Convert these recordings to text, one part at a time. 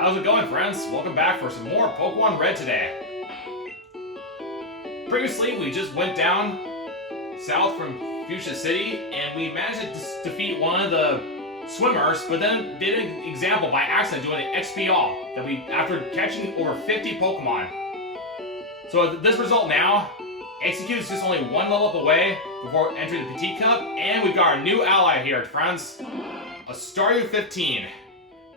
How's it going, friends? Welcome back for some more Pokemon Red today. Previously, we just went down south from Fuchsia City, and we managed to defeat one of the swimmers, but then did an example by accident doing an XP all, that we, after catching over 50 Pokemon. So this result now, Execute is just only one level up away before entering the Petite Cup, and we've got our new ally here, friends. A Staryu 15.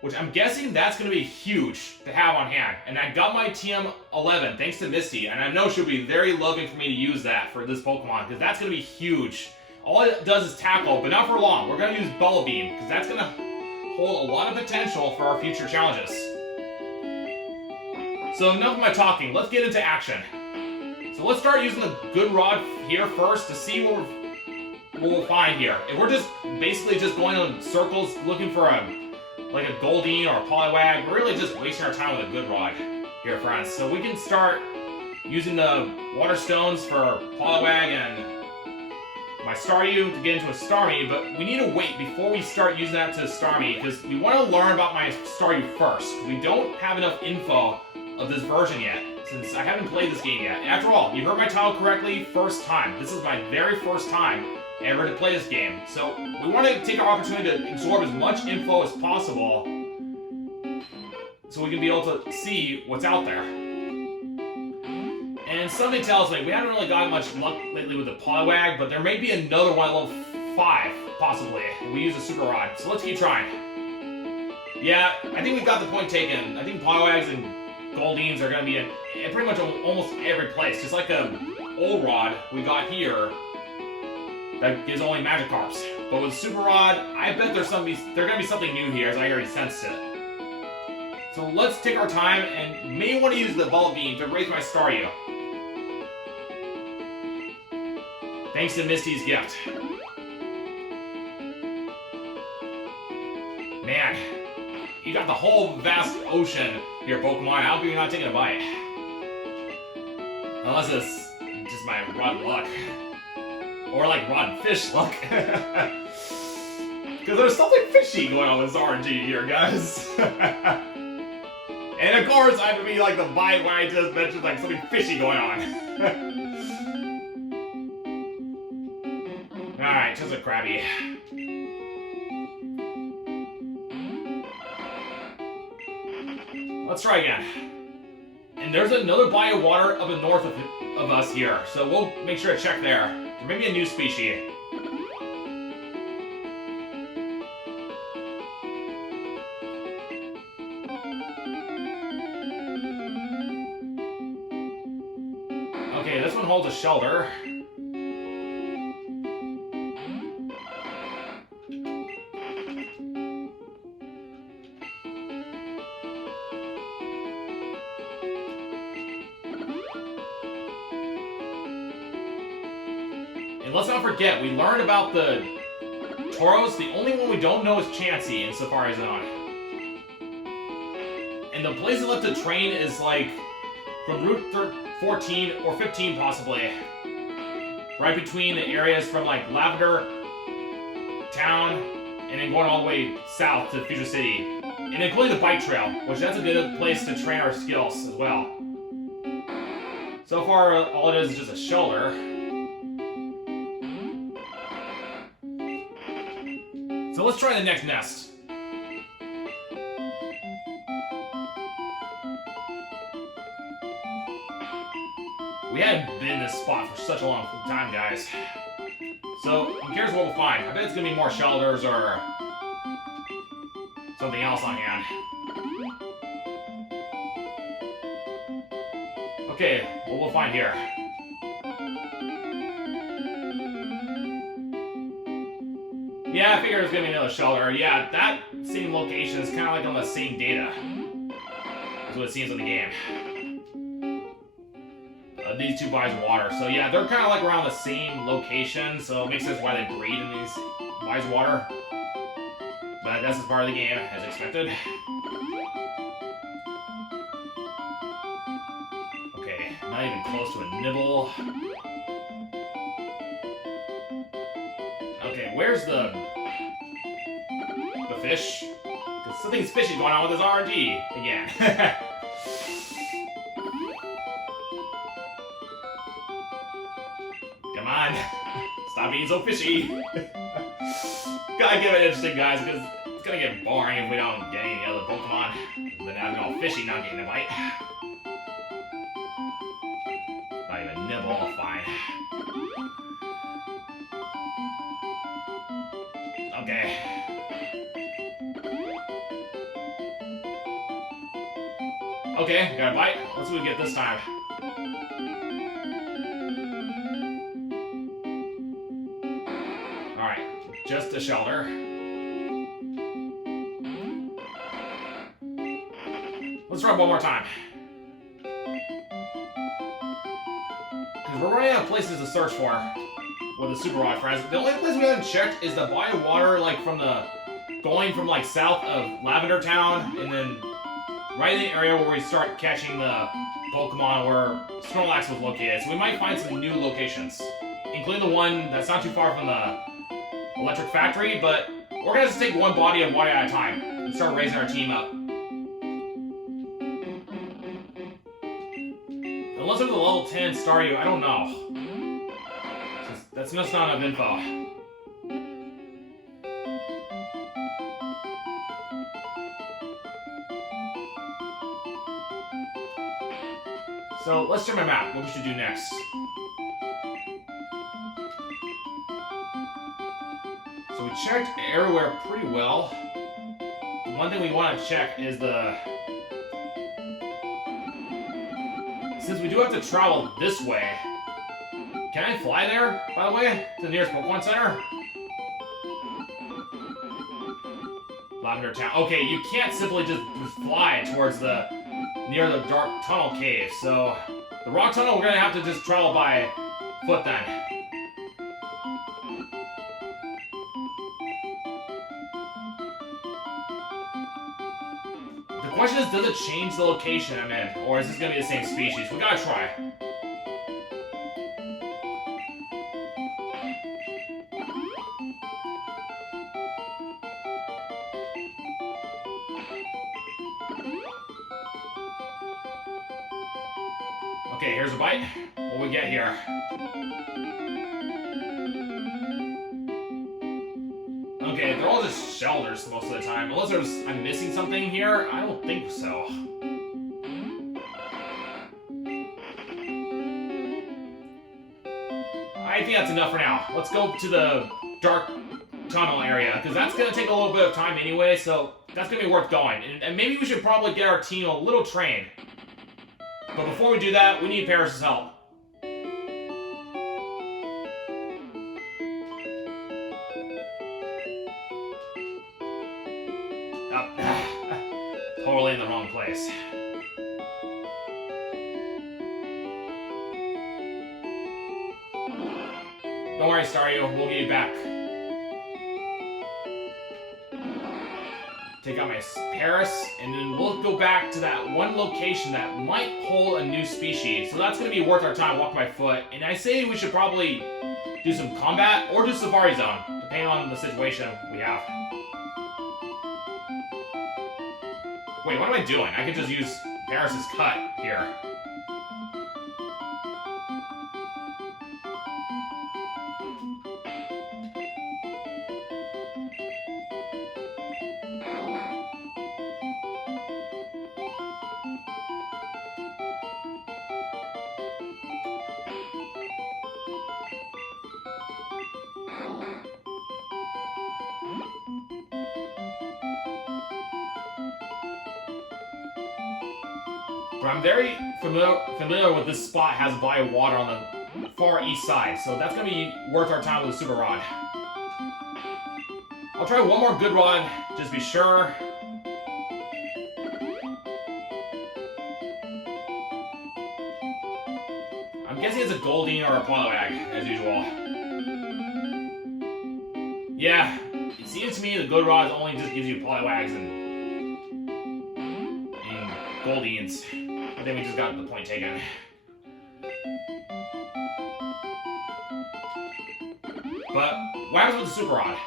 Which I'm guessing that's going to be huge to have on hand. And I got my TM11 thanks to Misty, and I know she'll be very loving for me to use that for this Pokemon, because that's going to be huge. All it does is tackle, but not for long. We're going to use Bubble Beam, because that's going to hold a lot of potential for our future challenges. So enough of my talking, let's get into action. So let's start using the Good Rod here first to see what we'll find here. If we're just basically just going in circles looking for like a Goldeen or a Poliwag, we're really just wasting our time with a Good Rod here, friends. So we can start using the Water Stones for Poliwag and my Staryu to get into a Starmie, but we need to wait before we start using that to Starmie, because we want to learn about my Staryu first. We don't have enough info of this version yet, since I haven't played this game yet. After all, you heard my title correctly, first time. This is my very first time ever to play this game. So we want to take our opportunity to absorb as much info as possible so we can be able to see what's out there. And something tells me we haven't really gotten much luck lately with the Poliwag, but there may be another one at level 5, possibly. We use a Super Rod, so let's keep trying. Yeah, I think we've got the point taken. I think Poliwags and Goldeens are going to be in pretty much almost every place, just like a old Rod we got here that gives only Magikarps. But with Super Rod, I bet there's gonna be something new here, as I already sensed it. So let's take our time, and may want to use the Bubble Beam to raise my Staryu. Thanks to Misty's gift. Man, you got the whole vast ocean here, Pokemon. I hope you're not taking a bite. Unless it's just my rotten luck. Or like rotten fish luck. Because there's something fishy going on with this RNG here, guys. And of course, I have to be like the vibe where I just mentioned like something fishy going on. Alright, just a Krabby. Let's try again. And there's another body of water up in north of us here, so we'll make sure to check there. Or maybe a new species. Okay, this one holds a shelter. And let's not forget, we learned about the Tauros. The only one we don't know is Chansey in Safari Zone. And the place left to train is like from Route 14 or 15 possibly. Right between the areas from like Lavender Town and then going all the way south to Fuchsia City. And including the bike trail, which that's a good place to train our skills as well. So far, all it is just a shelter. So let's try the next nest. We haven't been in this spot for such a long time, guys. So, I'm curious what we'll find. I bet it's gonna be more shelters or something else on hand. Okay, what we'll find here. Yeah, I figured it was gonna be another shelter. Yeah, that same location is kind of like on the same data. That's what it seems in the game. These two bodies of water. So yeah, they're kind of like around the same location, so it makes sense why they breed in these bodies of water. But that's as part of the game, as expected. Okay, not even close to a nibble. Okay, where's the fish? Something's fishy going on with his RNG again. Come on. Stop being so fishy. Gotta give it interesting, guys, because it's gonna get boring if we don't get any other Pokemon. Then having all fishy not getting a bite. Not even nibble, fine. Okay. Okay, got a bite. Let's see what we get this time. Alright, just a shelter. Let's try one more time. Because we're running out of places to search for with the Super Rod friends. The only place we haven't checked is the body of water, like from the going from like south of Lavender Town, and then right in the area where we start catching the Pokemon where Snorlax was located. So we might find some new locations, including the one that's not too far from the Electric Factory, but we're gonna just take one body of water at a time and start raising our team up. Unless there's a level 10 Staryu, I don't know. That's just not enough info. So let's check my map, what we should do next. So we checked everywhere pretty well. The one thing we want to check is the... Since we do have to travel this way, can I fly there, by the way? To the nearest Pokemon Center? Lavender Town. Okay, you can't simply just fly towards the... near the Dark Tunnel Cave, so... The Rock Tunnel, we're gonna have to just travel by foot then. The question is, does it change the location I'm in? Or is this gonna be the same species? We gotta try. Okay, here's a bite. What we get here? Okay, they're all just shelters most of the time. Unless I'm missing something here, I don't think so. I think that's enough for now. Let's go to the Dark Tunnel area, because that's going to take a little bit of time anyway, so that's going to be worth going. And maybe we should probably get our team a little trained. But before we do that, we need Paris' help. Oh, totally in the wrong place. Don't worry, Staryu, we'll get you back. Take out my Paris, and then we'll go back to that one location that might hold a new species. So that's going to be worth our time walking by foot. And I say we should probably do some combat or do Safari Zone, depending on the situation we have. Wait, what am I doing? I could just use Paris' cut here. But I'm very familiar with this spot. It has a body of water on the far east side, so that's going to be worth our time with the Super Rod. I'll try one more good rod, just be sure. I'm guessing it's a Goldeen or a Poliwag, as usual. Yeah, it seems to me the good rods only just gives you Poliwags and Goldeens. I think we just got the point taken. But what happens with the Super Rod?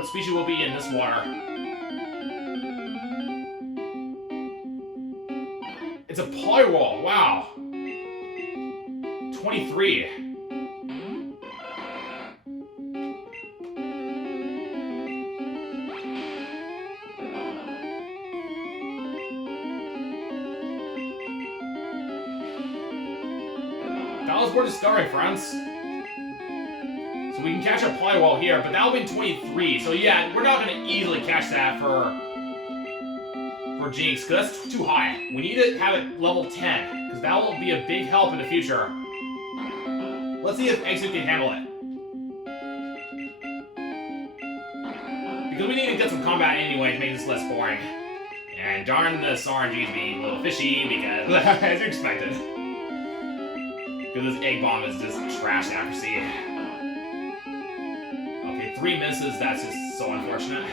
what species will be in this water. It's a Poliwhirl, wow. 23. That was worth discovering, friends. So we can catch a Poliwhirl here, but that'll be 23. So yeah, we're not going to easily catch that for Jinx, because that's too high. We need to have it level 10, because that will be a big help in the future. Let's see if Execute can handle it. Because we need to get some combat anyway to make this less boring. And darn this RNG's being a little fishy, because, as you expected. Because this egg bomb is just trash accuracy. Okay, 3 misses, that's just so unfortunate.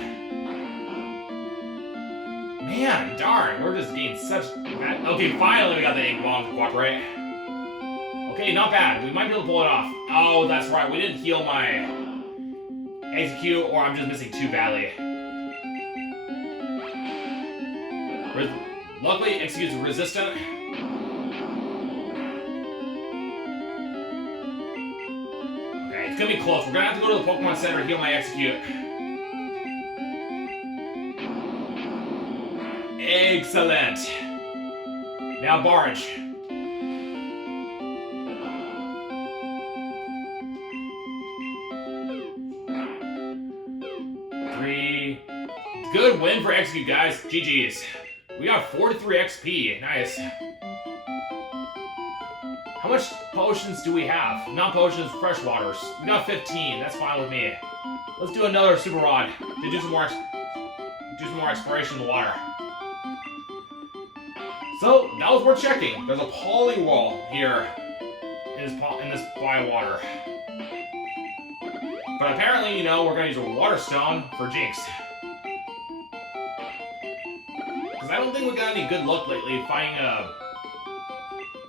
Man, darn, we're just getting such... Okay, finally we got the egg bomb to cooperate. Okay, not bad. We might be able to pull it off. Oh, that's right. We didn't heal my Execute, or I'm just missing 2 badly. Luckily, Execute's resistant. Okay, it's gonna be close. We're gonna have to go to the Pokemon Center and heal my Execute. Excellent. Now barrage. 3. Good win for Execute, guys. GG's. We got 43 XP. Nice. How much potions do we have? Not potions, fresh waters. We got 15. That's fine with me. Let's do another Super Rod to do some more exploration in the water. So, that was worth checking. There's a Poliwhirl here in this Bywater. But apparently, you know, we're going to use a Water Stone for Jinx. Because I don't think we got any good luck lately finding a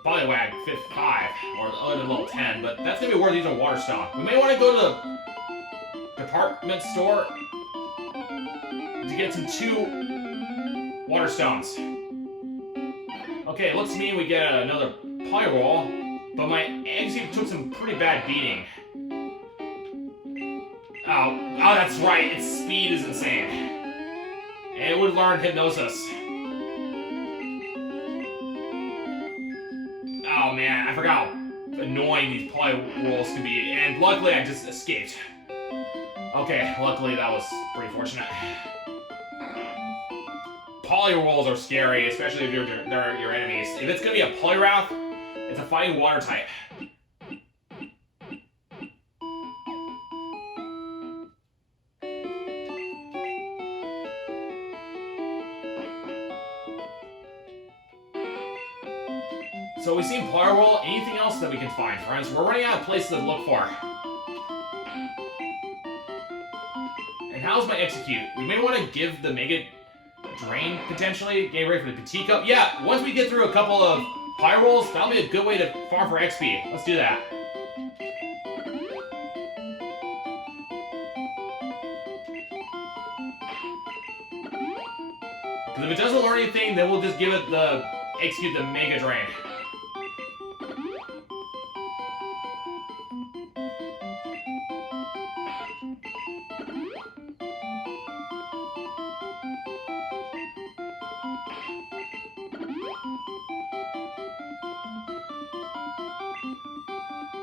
Poliwag 5 or other than level 10, but that's going to be worth using a Water Stone. We may want to go to the department store to get some 2 Water Stones. Okay, it looks to me we get another Poliwhirl, but my Execute took some pretty bad beating. Oh, that's right, its speed is insane. And it would learn Hypnosis. Oh man, I forgot how annoying these Poliwhirls can be, and luckily I just escaped. Okay, luckily that was pretty fortunate. Poliwhirls are scary, especially if they're your enemies. If it's gonna be a Poliwrath, it's a fighting water type. So we've seen Poliwhirl. Anything else that we can find, friends? We're running out of places to look for. And how's my Execute? We may want to give the Mega Drain, potentially. Get ready for the Beeta. Yeah, once we get through a couple of Poliwhirls, that'll be a good way to farm for XP. Let's do that. Because if it doesn't learn anything, then we'll just give it the Execute the Mega Drain.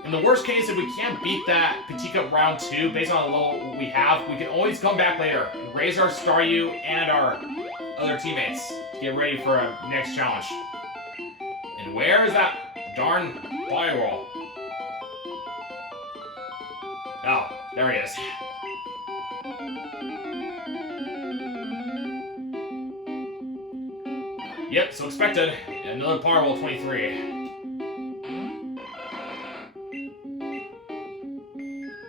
In the worst case, if we can't beat that Beeta round 2 based on the level we have, we can always come back later and raise our Staryu and our other teammates to get ready for a next challenge. And where is that darn Poliwhirl? Oh, there he is. Yep, so expected. Another Poliwhirl 23.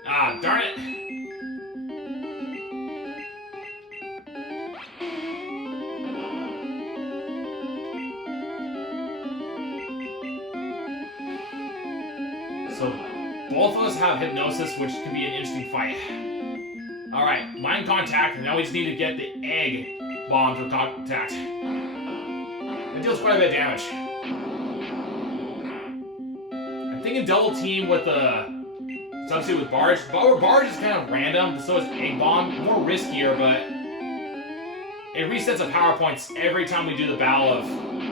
Ah, darn it! So, both of us have Hypnosis, which can be an interesting fight. Alright, mind contact, and now we just need to get the egg bomb to contact. It deals quite a bit of damage. I'm thinking double team with the substitute with Barge. Barge is kind of random, so is egg bomb. More riskier, but it resets the power points every time we do the Battle of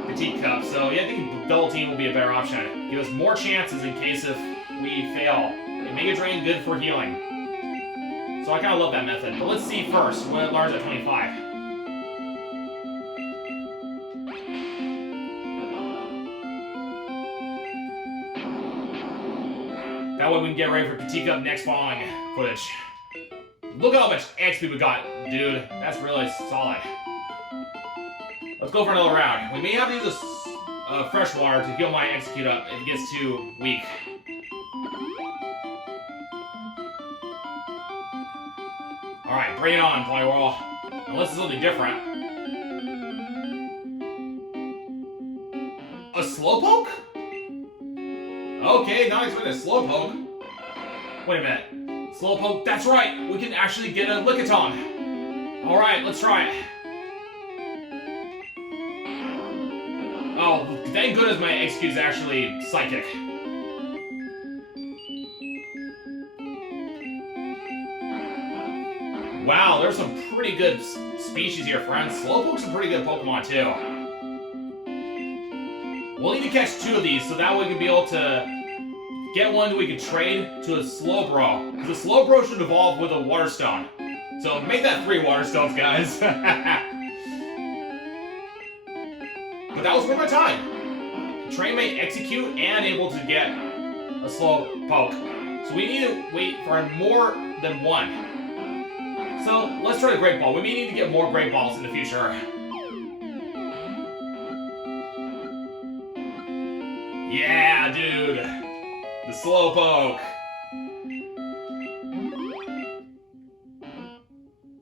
Petite Cup. So yeah, I think double team will be a better option. Give us more chances in case if we fail. Mega Drain, good for healing. So I kind of love that method. But let's see first when it learns at 25. That way we can get ready for Petite Cup next following footage. Look at how much XP we got, dude. That's really solid. Let's go for another round. We may have to use a fresh water to heal my execute up if it gets too weak. Alright, bring it on, Poliwhirl. Unless it's something different. A Slowpoke? Okay, not expecting a Slowpoke. Wait a minute. Slowpoke, that's right! We can actually get a Lickitung. Alright, let's try it. Oh, thank goodness my execute is actually psychic. Wow, there's some pretty good species here, friends. Slowpoke's a pretty good Pokemon, too. We'll need to catch 2 of these, so that way we can be able to get one that we can trade to a Slowbro. Because the Slowbro should evolve with a Water Stone. So make that 3 Water Stones, guys. But that was worth my time. Train may execute and able to get a Slowpoke. So we need to wait for more than 1. So, let's try the Great Ball. We may need to get more Great Balls in the future. Yeah, dude! The Slowpoke!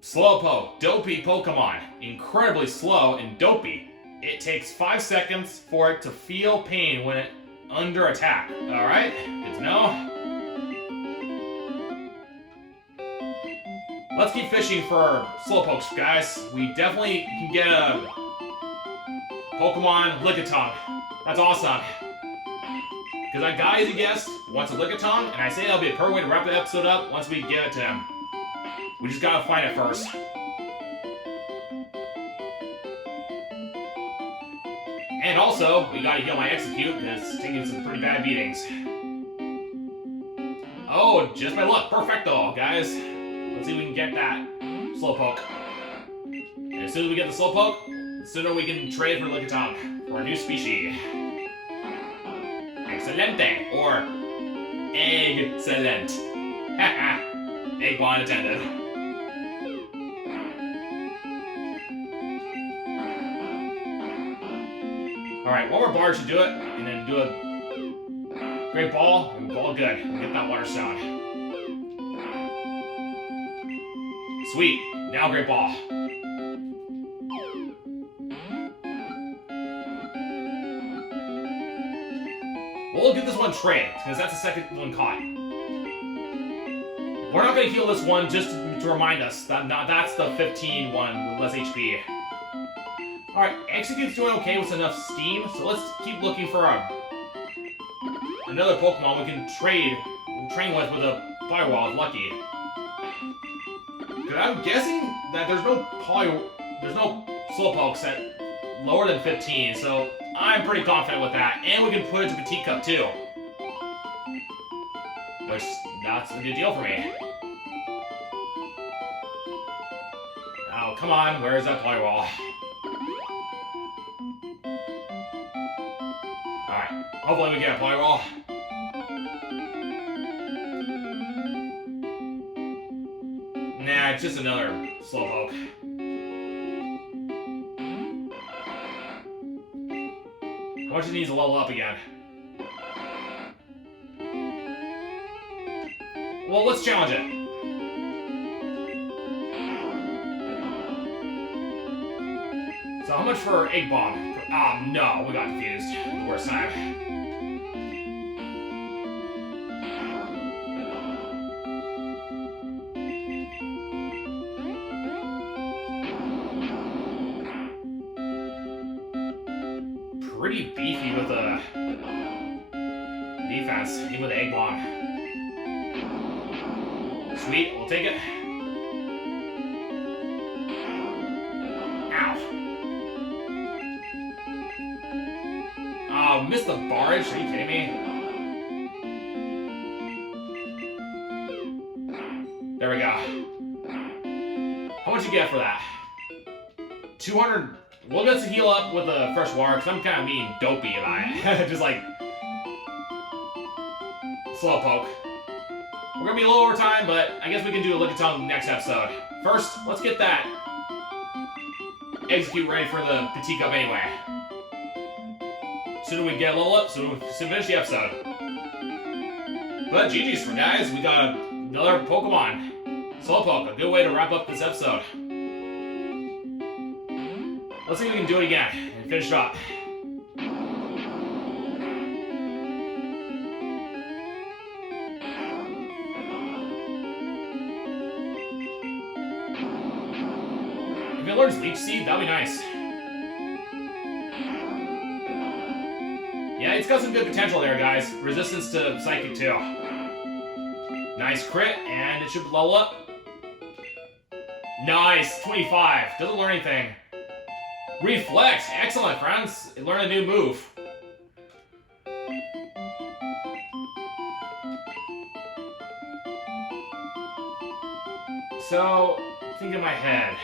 Slowpoke, dopey Pokemon. Incredibly slow and dopey. It takes 5 seconds for it to feel pain when it under attack. Alright, good to know. Let's keep fishing for Slowpokes, guys. We definitely can get a Pokemon Lickitung. That's awesome. Because that guy, as you guessed, wants a Lickitung, and I say that'll be a perfect way to wrap the episode up once we give it to him. We just gotta find it first. And also, we gotta heal my Execute, because it's taking some pretty bad beatings. Oh, just my luck. Perfecto, guys. Let's see if we can get that Slowpoke. And as soon as we get the Slowpoke, the sooner we can trade for Lickitung for a new species. Excelente, or Egg-cellent. Haha, egg bond attended. Alright, one more bar should do it, and then do a Great Ball, and ball good. We'll get that Water Stone. Sweet, now Great Ball. We'll get this one trade, because that's the second one caught. We're not going to heal this one just to remind us that that's the 15 one with less HP. Alright, Execute's doing okay with enough steam, so let's keep looking for another Pokemon we can train with a Poliwhirl if lucky. Because I'm guessing that there's no Slowpokes at lower than 15, so I'm pretty confident with that. And we can put it to Petite Cup too. Which, that's a good deal for me. Oh, come on, where's that Poliwhirl? Alright, hopefully we get a Poliwhirl. Nah, it's just another Slowpoke. How much it needs to level up again? Well, let's challenge it. So how much for Egg Bomb? Oh no, we got confused. The worst time. pretty beefy with the defense, even with the egg bomb. Sweet, we'll take it. Ow. Oh, missed the barrage. Are you kidding me? There we go. How much you get for that? 200. We'll get to heal up with the fresh water because I'm kind of being dopey about it. Just like slow poke. We're gonna be a little over time, but I guess we can do a look at on next episode. First, let's get that execute ready for the Petit Cup anyway. Sooner we get a level up, sooner we finish the episode. But GG's for guys, we got another Pokemon. Slowpoke, a good way to wrap up this episode. Let's see if we can do it again and finish it up. If it learns Leech Seed, that'd be nice. Yeah, it's got some good potential there, guys. Resistance to Psychic, too. Nice crit, and it should level up. Nice, 25. Doesn't learn anything. Reflect, excellent, friends. Learn a new move. So, think in my head.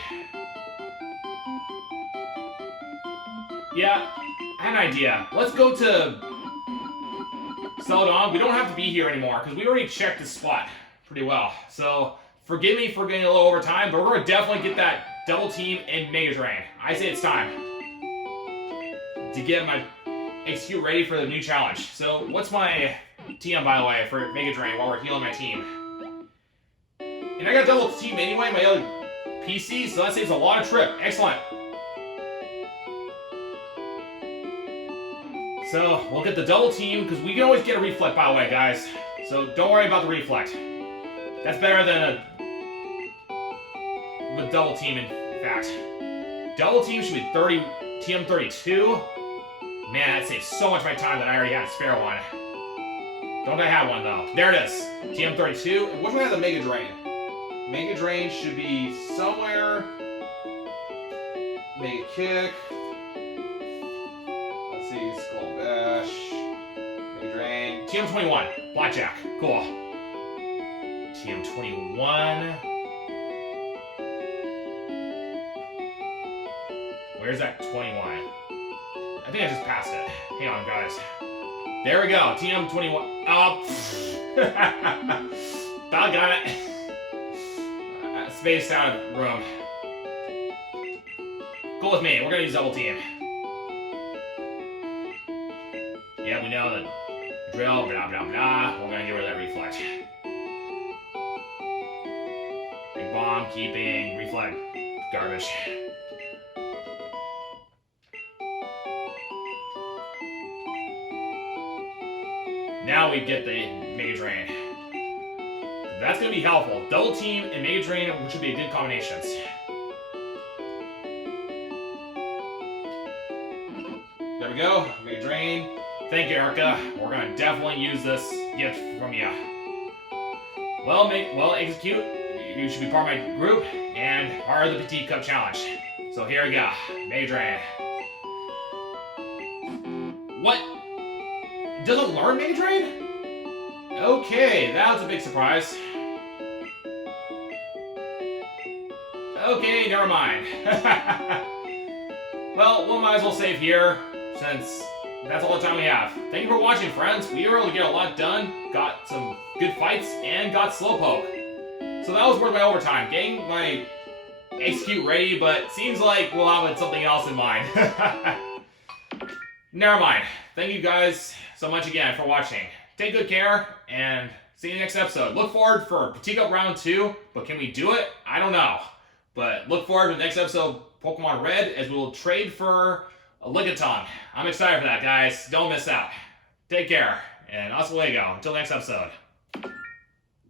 Yeah, I had an idea. Let's go to Celadon. We don't have to be here anymore because we already checked this spot pretty well. So, forgive me for getting a little over time, but we're going to definitely get that double team and Mega Drain. I say it's time to get my execute ready for the new challenge. So, what's my TM, by the way, for Mega Drain while we're healing my team? And I got double team anyway, my other PC, so that saves a lot of trip. Excellent. So, we'll get the double team, because we can always get a reflect, by the way, guys. So, don't worry about the reflect. That's better than with double team, in fact. Double team should be 30, TM 32. Man, that saves so much of my time that I already had a spare one. Don't I have one, though? There it is. TM 32. And which one has a Mega Drain? Mega Drain should be somewhere. Mega Kick. Let's see, Skull Bash. Mega Drain. TM 21. Blackjack. Cool. TM 21. Where's that 21? I think I just passed it. Hang on, guys. There we go. TM 21. Oh, doggone it. Spaced out of room. Go with me. We're gonna use double team. Yeah, we know the drill. Blah blah blah. We're gonna get rid of that reflect. Big bomb, keeping reflect, garbage. Now we get the Mega Drain. That's going to be helpful. Double team and Mega Drain, which would be a good combinations. There we go. Mega Drain. Thank you, Erica. We're going to definitely use this gift from you. Well, execute. You should be part of my group and part of the Petit Cup Challenge. So here we go. Mega Drain. What? Doesn't learn Mega Drain? Okay, that was a big surprise. Okay, never mind. Well, we might as well save here, since that's all the time we have. Thank you for watching, friends. We were able to get a lot done, got some good fights, and got Slowpoke. So that was worth my overtime, getting my execute ready, but seems like we'll have something else in mind. Never mind. Thank you guys so much again for watching. Take good care, and see you in the next episode. Look forward for Petit Cup Round 2, but can we do it? I don't know. But look forward to the next episode of Pokemon Red, as we will trade for a Lickitung. I'm excited for that, guys. Don't miss out. Take care, and hasta luego. Until next episode.